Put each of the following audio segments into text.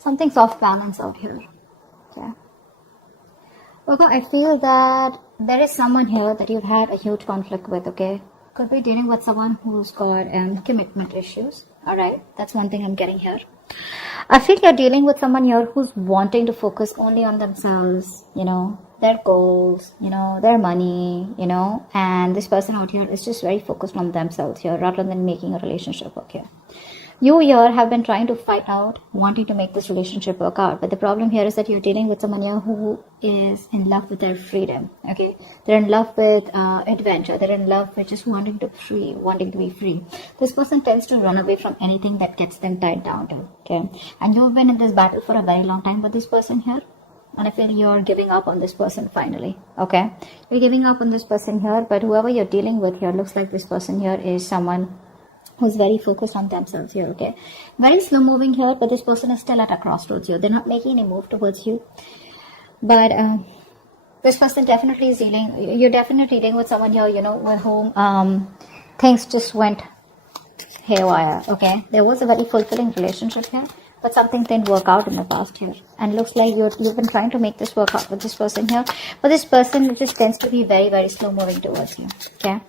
Something's off balance out here. Okay. Okay, I feel that there is someone here that you've had a huge conflict with, okay? Could be dealing with someone who's got commitment issues. Alright, that's one thing I'm getting here. I feel you're dealing with someone here who's wanting to focus only on themselves, their goals, their money, and this person out here is just very focused on themselves here rather than making a relationship work here. You here have been trying to fight out, wanting to make this relationship work out. But the problem here is that you're dealing with someone here who is in love with their freedom. Okay, they're in love with adventure. They're in love with just wanting to be free. This person tends to run away from anything that gets them tied down to. Okay, and you've been in this battle for a very long time with this person here. And I feel you're giving up on this person finally. Okay, you're giving up on this person here. But whoever you're dealing with here looks like this person here is someone who's very focused on themselves here, okay? Very slow moving here, but this person is still at a crossroads here. They're not making any move towards you. But this person definitely is dealing, you're definitely dealing with someone here, with whom things just went haywire, okay? There was a very fulfilling relationship here, but something didn't work out in the past here. And looks like you've been trying to make this work out with this person here. But this person just tends to be very, very slow moving towards you, okay?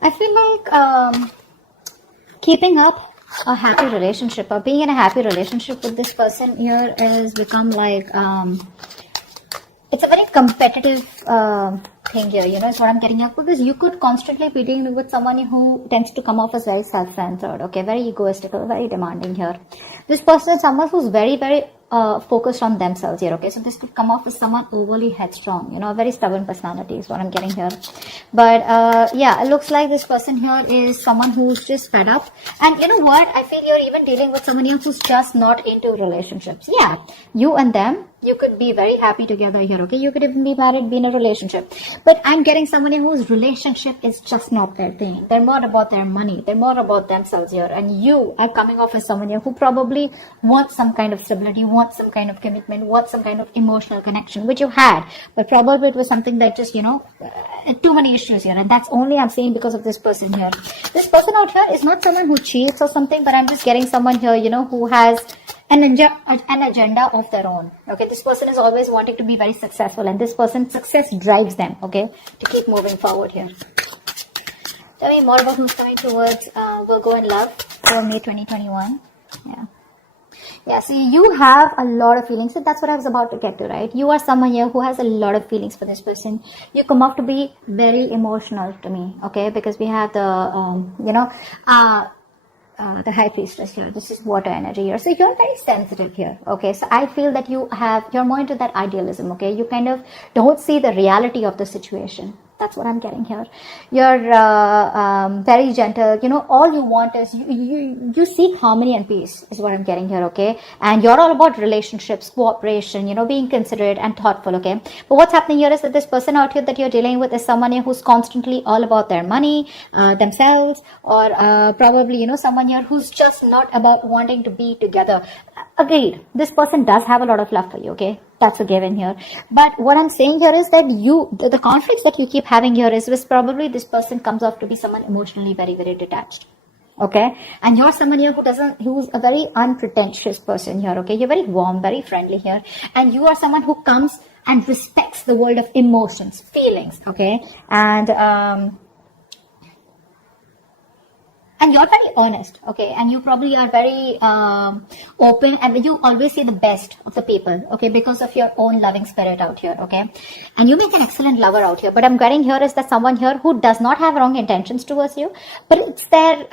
I feel like keeping up a happy relationship or being in a happy relationship with this person here has become like, it's a very competitive thing here, is what I'm getting at, because you could constantly be dealing with someone who tends to come off as very self-centered, okay, very egoistical, very demanding here. This person is someone who's very, very focused on themselves here, okay? So this could come off as someone overly headstrong, a very stubborn personality is what I'm getting here. But yeah, it looks like this person here is someone who's just fed up. And you know what? I feel you're even dealing with someone here who's just not into relationships. Yeah, you and them, you could be very happy together here, okay? You could even be married, be in a relationship. But I'm getting someone here whose relationship is just not their thing. They're more about their money. They're more about themselves here. And you are coming off as someone here who probably wants some kind of stability, wants some kind of commitment, wants some kind of emotional connection, which you had. But probably it was something that just, too many issues here. And that's only I'm saying because of this person here. This person out here is not someone who cheats or something, but I'm just getting someone here, who has an agenda of their own. Okay, this person is always wanting to be very successful, and this person's success drives them, okay, to keep moving forward here. Tell me more about who's coming towards Virgo in love for May 2021. Yeah, see, you have a lot of feelings. So that's what I was about to get to, right? You are someone here who has a lot of feelings for this person. You come off to be very emotional to me, okay? Because we have the, the high priestess here. This is water energy here. So you're very sensitive here. Okay. So I feel that you're more into that idealism. Okay. You kind of don't see the reality of the situation. That's what I'm getting here. You're very gentle. All you want is you seek harmony and peace is what I'm getting here, okay? And you're all about relationships, cooperation, being considerate and thoughtful, okay? But what's happening here is that this person out here that you're dealing with is someone here who's constantly all about their money, themselves, or probably, someone here who's just not about wanting to be together. Agreed. This person does have a lot of love for you, okay? That's a given here. But what I'm saying here is that the conflicts that you keep having here is probably this person comes off to be someone emotionally very, very detached. Okay. And you're someone here who's a very unpretentious person here. Okay. You're very warm, very friendly here. And you are someone who comes and respects the world of emotions, feelings. Okay. And you're very honest, okay, and you probably are very open, and you always see the best of the people, okay, because of your own loving spirit out here, okay, and you make an excellent lover out here. But I'm getting here is that someone here who does not have wrong intentions towards you, but it's their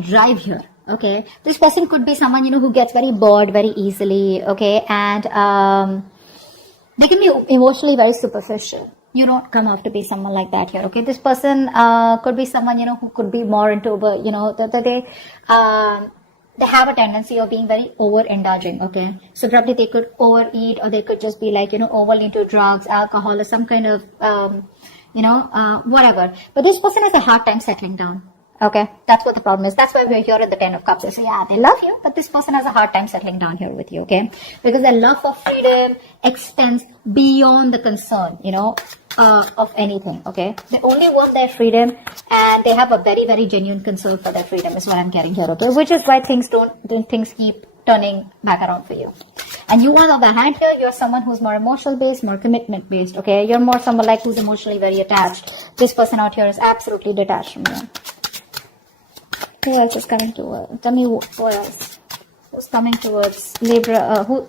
drive here, okay. This person could be someone, who gets very bored very easily, okay, and they can be emotionally very superficial. You don't come off to be someone like that here, okay? This person could be someone, who could be more into, they have a tendency of being very overindulging, okay? So probably they could overeat, or they could just be like, overly into drugs, alcohol, or some kind of, whatever. But this person has a hard time settling down. Okay, that's what the problem is. That's why we're here at the 10 of Cups. So yeah, they love you, but this person has a hard time settling down here with you, okay? Because their love for freedom extends beyond the concern, of anything, okay? They only want their freedom, and they have a very, very genuine concern for their freedom is what I'm getting here, okay? Which is why things things keep turning back around for you. And you, on the other hand here, you're someone who's more emotional based, more commitment based, okay? You're more someone like who's emotionally very attached. This person out here is absolutely detached from you. Who else is coming towards? Tell me who else. Who's coming towards Libra? Why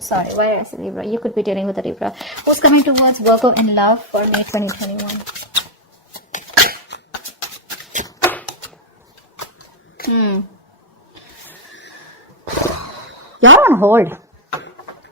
did I say Libra? You could be dealing with a Libra. Who's coming towards Virgo in love for May 2021? You're on hold.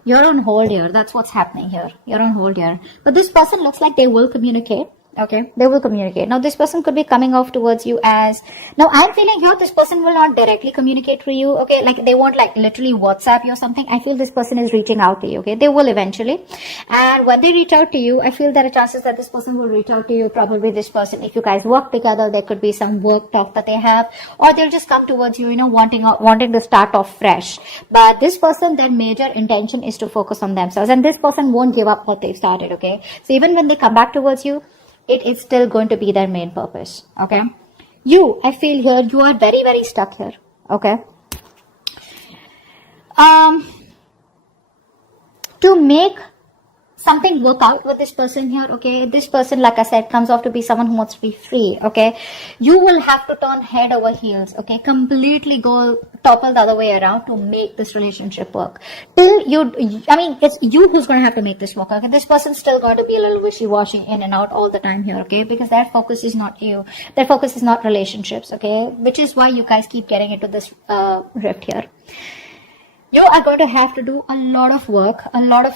You're on hold here. That's what's happening here. You're on hold here. But this person looks like they will communicate. Okay, they will communicate. Now, this person could be coming off towards you as... Now, I'm feeling here this person will not directly communicate for you. Okay, like they won't like literally WhatsApp you or something. I feel this person is reaching out to you. Okay, they will eventually. And when they reach out to you, I feel there are chances that this person will reach out to you. Probably this person, if you guys work together, there could be some work talk that they have. Or they'll just come towards you, you know, wanting to start off fresh. But this person, their major intention is to focus on themselves. And this person won't give up what they've started. Okay, so even when they come back towards you, it is still going to be their main purpose. Okay, I feel here you are very, very stuck here. Okay, to make something work out with this person here, okay, this person, like I said, comes off to be someone who wants to be free. Okay, you will have to turn head over heels, okay, completely go topple the other way around to make this relationship work. It's you who's going to have to make this work. Okay, this person's still going to be a little wishy-washy in and out all the time here, okay, because their focus is not you, their focus is not relationships, okay, which is why you guys keep getting into this rift here. You are going to have to do a lot of work, a lot of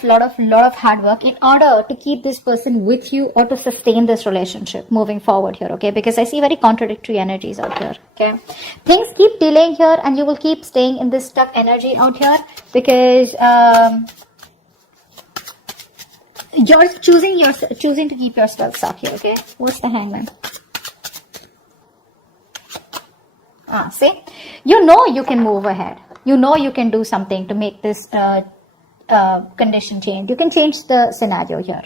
hard work in order to keep this person with you or to sustain this relationship moving forward here, okay? Because I see very contradictory energies out here, okay? Things keep delaying here and you will keep staying in this stuck energy out here because you're choosing to keep yourself stuck here, okay? What's the Hangman? See? You know you can move ahead. You know you can do something to make this condition change. You can change the scenario here.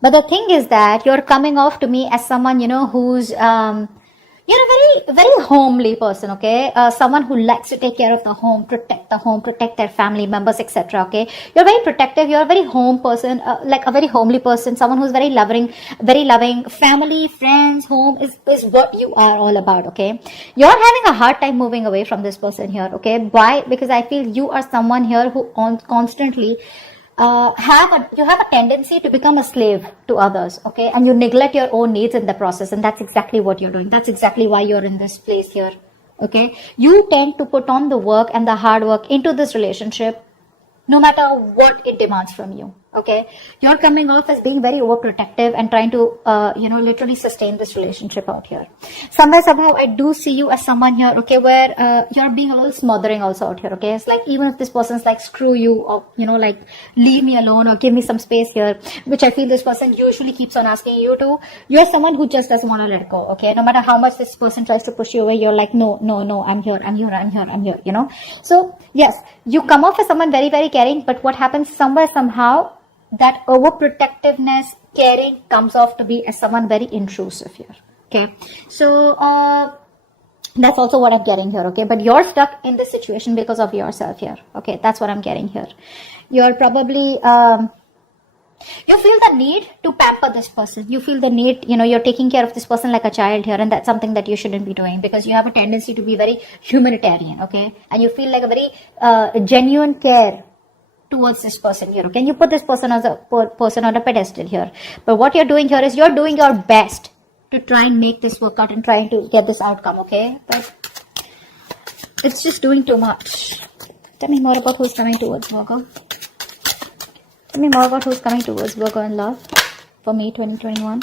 But the thing is that you're coming off to me as someone, you know, who's, you're a very, very homely person, okay? Someone who likes to take care of the home, protect their family members, etc., okay? You're very protective. You're a very home person, like a very homely person, someone who's very loving, family, friends, home is what you are all about, okay? You're having a hard time moving away from this person here, okay? Why? Because I feel you are someone here who constantly you have a tendency to become a slave to others, okay? And you neglect your own needs in the process, and that's exactly what you're doing. That's exactly why you're in this place here, okay? You tend to put on the work and the hard work into this relationship no matter what it demands from you, okay? You're coming off as being very overprotective and trying to, literally sustain this relationship out here. Somehow, I do see you as someone here, okay, where you're being a little smothering also out here, okay? It's like even if this person's like, screw you, or, like, leave me alone or give me some space here, which I feel this person usually keeps on asking you to, you're someone who just doesn't want to let go, okay? No matter how much this person tries to push you away, you're like, no, I'm here, you know? So, yes, you come off as someone very, very caring, but what happens somehow, that overprotectiveness, caring comes off to be as someone very intrusive here, okay? So, that's also what I'm getting here, okay? But you're stuck in this situation because of yourself here, okay? That's what I'm getting here. You're probably, you feel the need to pamper this person. You feel the need, you're taking care of this person like a child here, and that's something that you shouldn't be doing because you have a tendency to be very humanitarian, okay? And you feel like a very genuine care towards this person here, okay? And you put this person as a person on a pedestal here. But what you're doing here is you're doing your best to try and make this work out and trying to get this outcome, okay? But it's just doing too much. Tell me more about who's coming towards Virgo. Tell me more about who's coming towards Virgo in love for May 2021.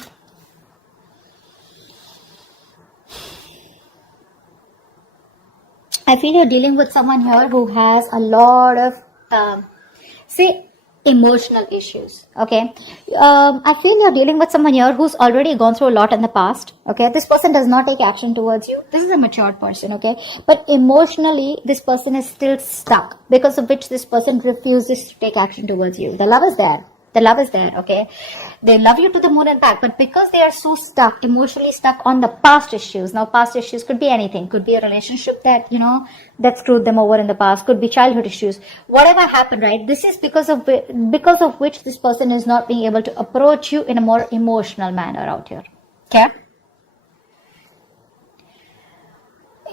I feel you're dealing with someone here who has a lot of emotional issues, okay? I feel you're dealing with someone here who's already gone through a lot in the past, okay? This person does not take action towards you. This is a matured person, okay? But emotionally, this person is still stuck, because of which this person refuses to take action towards you. The love is there, okay? They love you to the moon and back, but because they are so stuck, emotionally stuck on the past issues. Now, past issues could be anything. Could be a relationship that, that screwed them over in the past. Could be childhood issues. Whatever happened, right? This is because of which this person is not being able to approach you in a more emotional manner out here. Okay?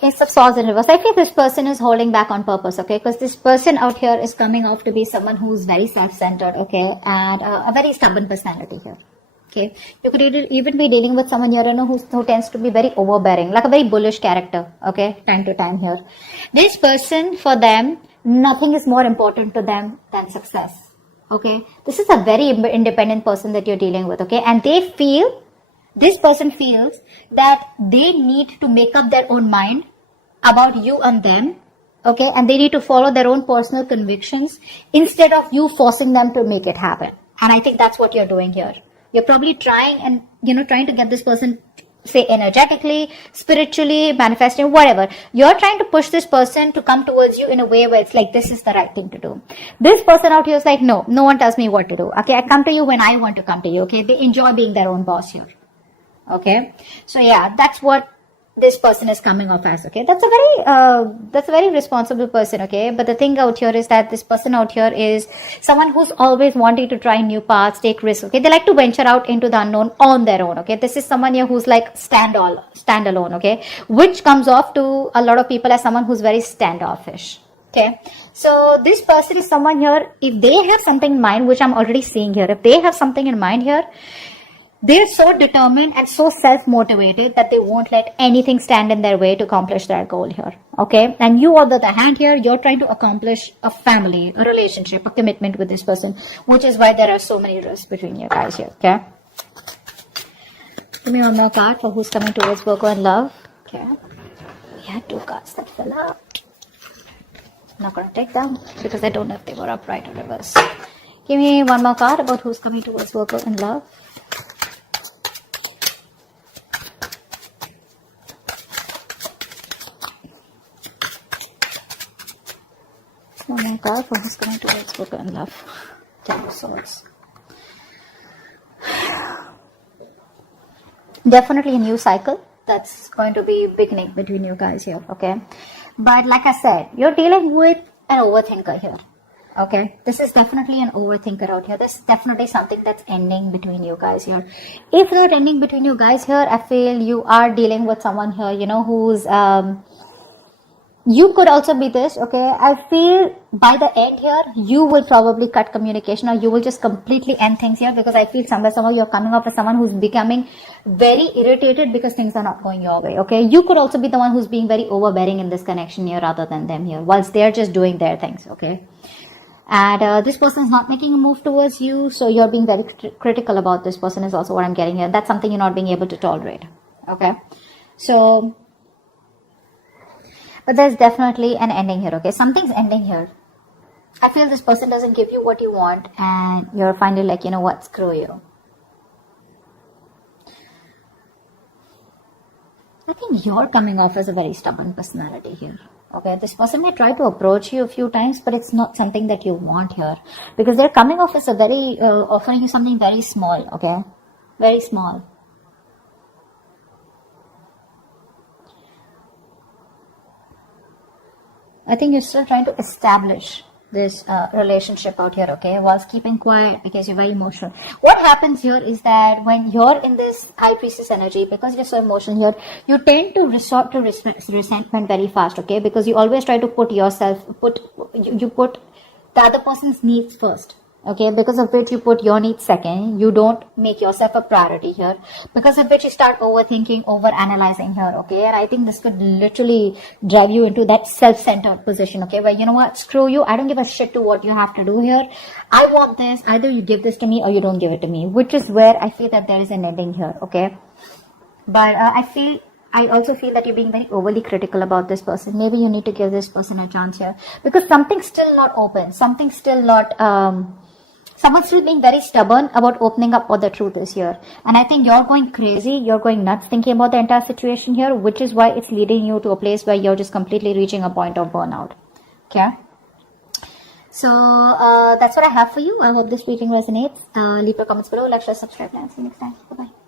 Ace of Swords in reverse. I feel this person is holding back on purpose, okay? Because this person out here is coming off to be someone who's very self-centered, okay? And a very stubborn personality here, okay? You could even be dealing with someone here, who tends to be very overbearing, like a very bullish character, okay? Time to time here. This person, for them, nothing is more important to them than success, okay? This is a very independent person that you're dealing with, okay? And this person feels that they need to make up their own mind about you and them, okay? And they need to follow their own personal convictions instead of you forcing them to make it happen. And I think that's what you're doing here. You're probably trying to get this person, say, energetically, spiritually, manifesting, whatever. You're trying to push this person to come towards you in a way where it's like, this is the right thing to do. This person out here is like, no one tells me what to do, okay? I come to you when I want to come to you, okay? They enjoy being their own boss here. Okay, so yeah, that's what this person is coming off as, okay? That's a very responsible person, okay? But the thing out here is that this person out here is someone who's always wanting to try new paths, take risks, okay? They like to venture out into the unknown on their own, okay? This is someone here who's like standalone, okay? Which comes off to a lot of people as someone who's very standoffish, okay? So this person is someone here, if they have something in mind, which I'm already seeing here, if they have something in mind here, they're so determined and so self-motivated that they won't let anything stand in their way to accomplish their goal here, okay? And you, on the other hand here, you're trying to accomplish a family, a relationship, a commitment with this person, which is why there are so many risks between you guys here, okay? Give me one more card for who's coming towards Virgo in love, okay? We had 2 cards that fell out. I'm not going to take them because I don't know if they were upright or reverse. Give me one more card about who's coming towards Virgo in love. One more card for who's coming towards Virgo in love. 10 of Swords. Definitely a new cycle that's going to be beginning between you guys here, okay? But like I said, you're dealing with an overthinker here, okay? This is definitely an overthinker out here. This is definitely something that's ending between you guys here. If not ending between you guys here, I feel you are dealing with someone here, who's you could also be this, okay? I feel by the end here, you will probably cut communication, or you will just completely end things here, because I feel somehow you're coming off as someone who's becoming very irritated because things are not going your way, okay? You could also be the one who's being very overbearing in this connection here rather than them here, whilst they're just doing their things, okay? And this person is not making a move towards you, so you're being very critical about this person is also what I'm getting here. That's something you're not being able to tolerate, okay? So... but there's definitely an ending here, okay? Something's ending here. I feel this person doesn't give you what you want, and you're finally like, you know what, screw you. I think you're coming off as a very stubborn personality here, okay? This person may try to approach you a few times, but it's not something that you want here, because they're coming off as a very, offering you something very small, okay? Very small. I think you're still trying to establish this relationship out here, okay, whilst keeping quiet because you're very emotional. What happens here is that when you're in this High Priestess energy, because you're so emotional here, you tend to resort to resentment very fast, okay, because you always try to put you put the other person's needs first, okay, because of which you put your needs second. You don't make yourself a priority here, because of which you start overthinking, over-analyzing here, okay? And I think this could literally drive you into that self-centered position, okay, where, you know what, screw you, I don't give a shit to what you have to do here. I want this, either you give this to me or you don't give it to me, which is where I feel that there is an ending here, okay? But I also feel that you're being very overly critical about this person. Maybe you need to give this person a chance here, because something's still not open, something's still not... someone's still being very stubborn about opening up what the truth is here. And I think you're going crazy, you're going nuts thinking about the entire situation here, which is why it's leading you to a place where you're just completely reaching a point of burnout, okay? So that's what I have for you. I hope this reading resonates. Leave your comments below, like, share, subscribe, and see you next time. Bye bye.